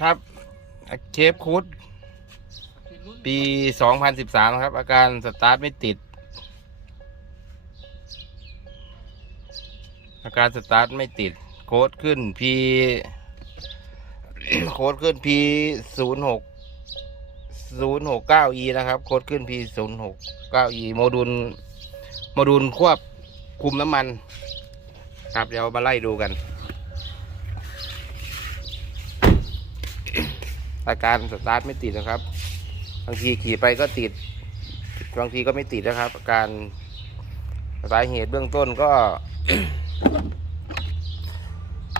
ครับเชฟคูดปี 2013 ครับ อาการสตาร์ทไม่ติด อาการสตาร์ทไม่ติด โค้ดขึ้น P โค้ดขึ้น P 0 6 0 6 9 E นะครับ โค้ดขึ้น P 0 6 9 E โมดูลโมดูลควบคุมน้ำมัน ครับ เดี๋ยวมาไล่ดูกัน อาการสตาร์ทไม่ติดนะครับ บางทีขี่ไปก็ติด บางทีก็ไม่ติดนะครับ อาการสาเหตุเบื้องต้นก็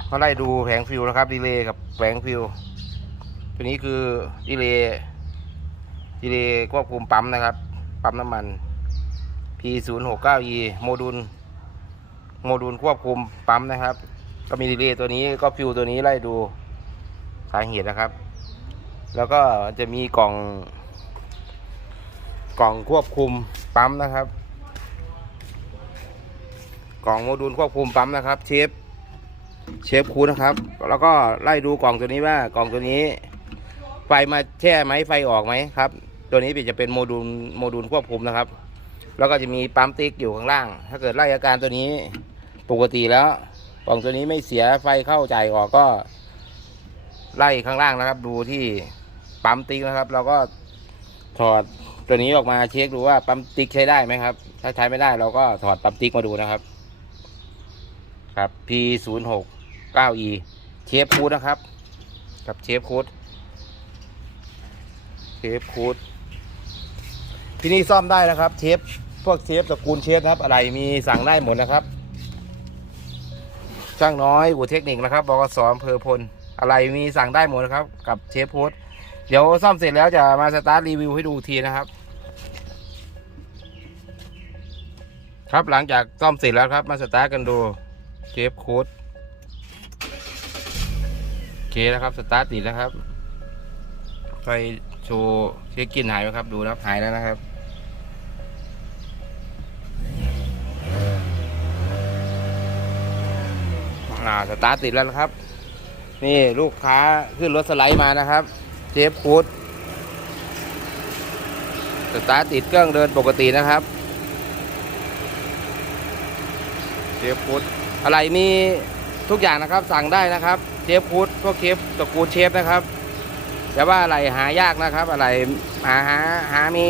เขาไล่ดูแผงฟิวนะครับดีเลย์กับแผงฟิวตัวนี้คือดีเลย์ดีเลย์ควบคุมปั๊มนะครับ ปั๊มน้ำมัน P 0 6 9 E โมดูลโมดูลควบคุมปั๊มนะครับ ก็มีดีเลย์ตัวนี้ก็ฟิวตัวนี้ไล่ดูสาเหตุนะครับ แล้วก็จะมีกล่อง กล่องควบคุมปั๊มนะครับ กล่องโมดูลควบคุมปั๊มนะครับเชฟเชฟคูนะครับ แล้วก็ไล่ดูกล่องตัวนี้ว่ากล่องตัวนี้ ไฟมาแช่ไหมไฟออกไหมครับ ตัวนี้จะเป็นโมดูลโมดูลควบคุมนะครับ แล้วก็จะมีปั๊มติ๊กอยู่ข้างล่าง ถ้าเกิดไล่อาการตัวนี้ปกติแล้ว กล่องตัวนี้ไม่เสียไฟเข้าจ่ายออกก็ ไล่ข้างล่างนะครับ ดูที่ปั๊มติ๊กนะครับ เราก็ถอดตัวนี้ออกมาเช็คดูว่าปั๊มติ๊กใช้ได้ไหมครับ ถ้าใช้ไม่ได้เราก็ถอดปั๊มติ๊กมาดูนะครับ ครับ P 0 6 9 E เชฟคูดนะครับกับเชฟคูดเชฟคูดที่นี่ซ่อมได้นะครับ เชฟพวกเชฟตระกูลเชฟนะครับ อะไรมีสั่งได้หมดนะครับ ช่างน้อยอู่เทคนิคนะครับบกสอำเภอพล อะไรมีสั่งได้หมดนะครับ กับเชฟโพสเดี๋ยวซ่อมเสร็จแล้วจะมาสตาร์ทรีวิวให้ดูทีนะครับ ครับหลังจากซ่อมเสร็จแล้วครับ มาสตาร์ทกันดูเชฟโค้ดโอเคนะครับสตาร์ทติดแล้วครับไฟโชว์เช็คกินหายไหมครับ ดูนะครับหายแล้วนะครับอ่าสตาร์ทติดแล้วนะครับ นี่ลูกค้าขึ้นรถสไลด์มานะครับ เจฟคูดสตาร์ทติดเครื่องเดินปกตินะครับ เจฟคูดอะไรมีทุกอย่างนะครับสั่งได้นะครับเจฟคูดพวกเคฟตระกูลเชฟนะครับแต่ว่าอะไรหายากนะครับ อะไรหาหาหามี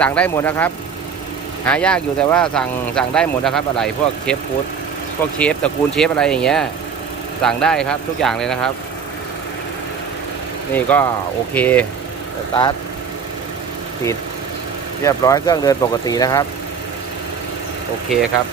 สั่งได้หมดนะครับ หายากอยู่แต่ว่าสั่งสั่งได้หมดนะครับ อะไรพวกเชฟฟูดพวกเชฟตระกูลเชฟอะไรอย่างเงี้ย สั่งได้ครับทุกอย่างเลยนะครับ นี่ก็โอเคสตาร์ทติดเรียบร้อยเครื่องเดินปกตินะครับ โอเคครับ